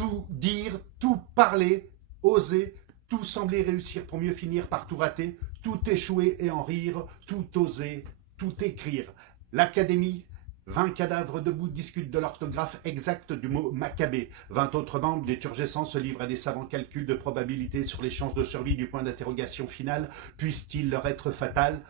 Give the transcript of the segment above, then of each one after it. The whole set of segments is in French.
tout dire, tout parler, oser, tout sembler réussir pour mieux finir par tout rater, tout échouer et en rire, tout oser, tout écrire. L'Académie, 20 cadavres debout discutent de l'orthographe exacte du mot Maccabée. 20 autres membres des Turgescents se livrent à des savants calculs de probabilité sur les chances de survie du point d'interrogation final. Puisse-t-il leur être fatal?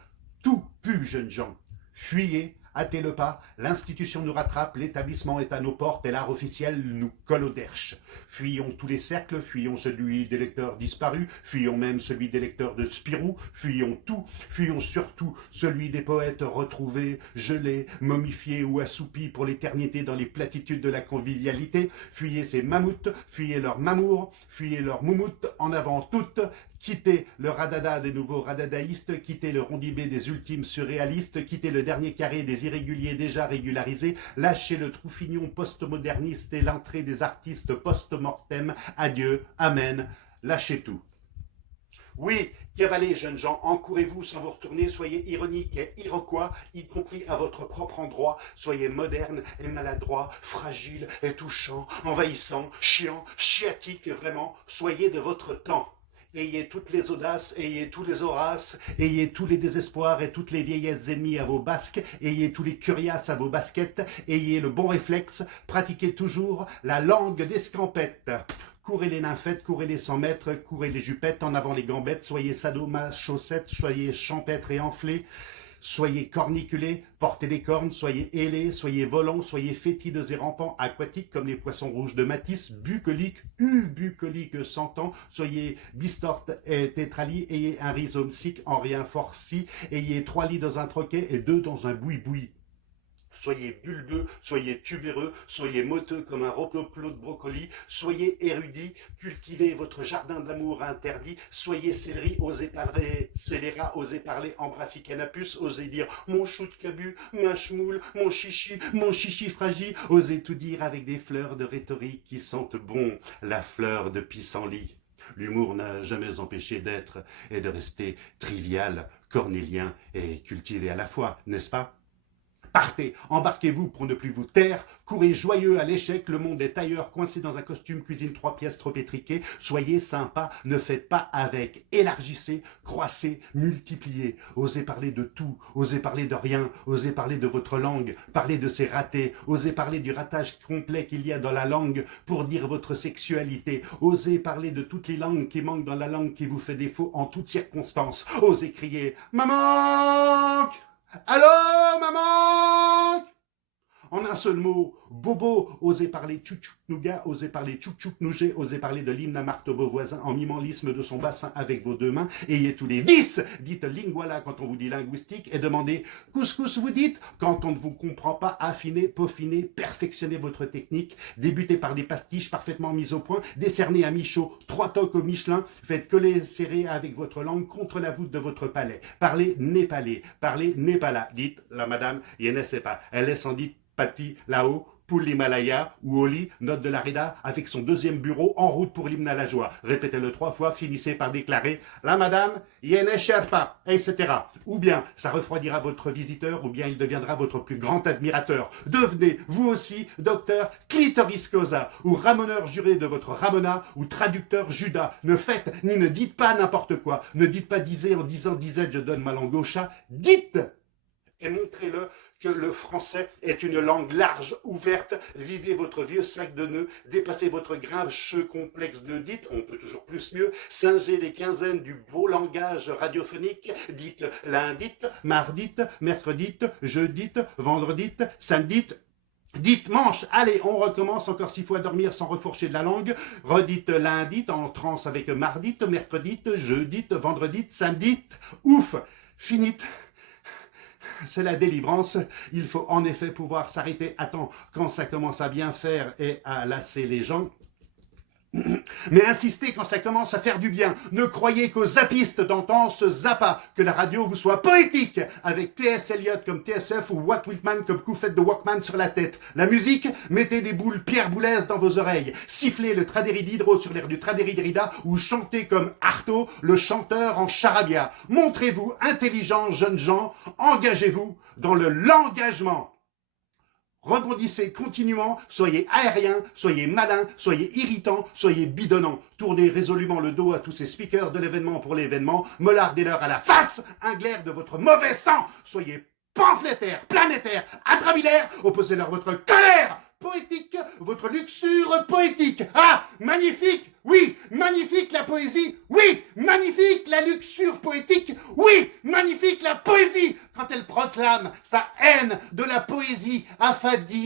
Tout pue, jeunes gens. Fuyez, hâtez le pas, l'institution nous rattrape, l'établissement est à nos portes et l'art officiel nous colle au derche. Fuyons tous les cercles, fuyons celui des lecteurs disparus, fuyons même celui des lecteurs de Spirou, fuyons tout, fuyons surtout celui des poètes retrouvés, gelés, momifiés ou assoupis pour l'éternité dans les platitudes de la convivialité. Fuyez ces mammouths, fuyez leurs mamours, fuyez leurs moumoutes, en avant toutes. Quittez le radada des nouveaux radadaïstes, quittez le rondibé des ultimes surréalistes, quittez le dernier carré des irréguliers déjà régularisés, lâchez le troufignon postmoderniste et l'entrée des artistes post-mortem. Adieu, amen, lâchez tout. Oui, cavalez, jeunes gens, encourez-vous sans vous retourner, soyez ironiques et iroquois, y compris à votre propre endroit, soyez modernes et maladroits, fragiles et touchants, envahissants, chiants, chiatiques, vraiment, soyez de votre temps. Ayez toutes les audaces, ayez tous les Horaces, ayez tous les désespoirs et toutes les vieillesses ennemies à vos basques, ayez tous les curiaces à vos baskets, ayez le bon réflexe, pratiquez toujours la langue des scampettes. Courez les nymphètes, courez les 100 mètres, courez les jupettes, en avant les gambettes, soyez sadomas, chaussettes, soyez champêtres et enflés. Soyez corniculés, portez des cornes, soyez ailés, soyez volants, soyez fétides et rampants, aquatiques comme les poissons rouges de Matisse, bucoliques, ubucoliques 100 ans, soyez bistortes et tétralies, ayez un rhizome sic en rien forci, ayez 3 lits dans un troquet et 2 dans un boui-boui. Soyez bulbeux, soyez tubéreux, soyez moteux comme un rocoplot de brocoli, soyez érudits, cultivez votre jardin d'amour interdit, soyez céleri, osez parler, scélérat, osez parler, embrassicanapus, osez dire mon chou de cabu, ma chmoule, mon chichi fragile, osez tout dire avec des fleurs de rhétorique qui sentent bon la fleur de pissenlit. L'humour n'a jamais empêché d'être et de rester trivial, cornélien et cultivé à la fois, n'est-ce pas? Partez, embarquez-vous pour ne plus vous taire, courez joyeux à l'échec, le monde est ailleurs, coincé dans un costume cuisine 3 pièces trop étriqué, soyez sympa, ne faites pas avec, élargissez, croissez, multipliez, osez parler de tout, osez parler de rien, osez parler de votre langue, parlez de ses ratés, osez parler du ratage complet qu'il y a dans la langue pour dire votre sexualité, osez parler de toutes les langues qui manquent dans la langue qui vous fait défaut en toutes circonstances, osez crier « Maman !» Allô, maman? En un seul mot, bobo, osez parler tchouc nougat, osez parler tchouc nougé, osez parler de l'hymne à marteau voisin en mimant l'isthme de son bassin avec vos 2 mains, ayez tous les vices, dites linguala quand on vous dit linguistique, et demandez couscous vous dites quand on ne vous comprend pas, affinez, peaufinez, perfectionnez votre technique, débutez par des pastiches parfaitement mises au point, décernez à mi-chaud 3 toques au Michelin, faites coller serré avec votre langue contre la voûte de votre palais, parlez népalais, parlez népala, dites la madame, ne sait pas, elle est sans dit Pati, là-haut, pour l'Himalaya, ou Oli, note de l'Arida, avec son 2e bureau, en route pour l'hymne à la joie. Répétez-le 3 fois, finissez par déclarer « La madame, yene Sherpa », etc. Ou bien, ça refroidira votre visiteur, ou bien il deviendra votre plus grand admirateur. Devenez, vous aussi, docteur Clitoris Causa, ou ramoneur juré de votre Ramona, ou traducteur Judas. Ne faites, ni ne dites pas n'importe quoi. Ne dites pas « disez » en disant « disette, je donne ma langue au chat ». Dites et montrez-le que le français est une langue large, ouverte, videz votre vieux sac de nœuds, dépassez votre grincheux complexe de dites, on peut toujours plus mieux, singez les quinzaines du beau langage radiophonique, dites lundite, mardite, mercredite, jeudite, vendredite, samedite, dites manche, allez, on recommence encore 6 fois dormir sans refourcher de la langue, redites lundite, en transe avec mardite, mercredite, jeudite, vendredite, samedite, ouf, finite. C'est la délivrance, il faut en effet pouvoir s'arrêter à temps quand ça commence à bien faire et à lasser les gens. Mais insistez quand ça commence à faire du bien. Ne croyez qu'aux zappistes d'antan se zappa, que la radio vous soit poétique, avec T.S. Eliot comme TSF ou Walt Whitman comme couffette de Walkman sur la tête. La musique, mettez des boules Pierre Boulez dans vos oreilles, sifflez le Tradérididro sur l'air du Tradériderida ou chantez comme Artaud, le chanteur en charabia. Montrez-vous intelligents, jeunes gens, engagez-vous dans le l'engagement. Rebondissez continuellement, soyez aérien, soyez malin, soyez irritant, soyez bidonnant. Tournez résolument le dos à tous ces speakers de l'événement pour l'événement, melardez-leur à la face un glaire de votre mauvais sang. Soyez pamphlétaire, planétaire, intrabilaire, opposez-leur votre colère poétique, votre luxure poétique. Ah, magnifique, oui, magnifique la poésie, oui, magnifique la luxure poétique, oui, magnifique la poésie, quand elle proclame sa haine de la poésie affadie.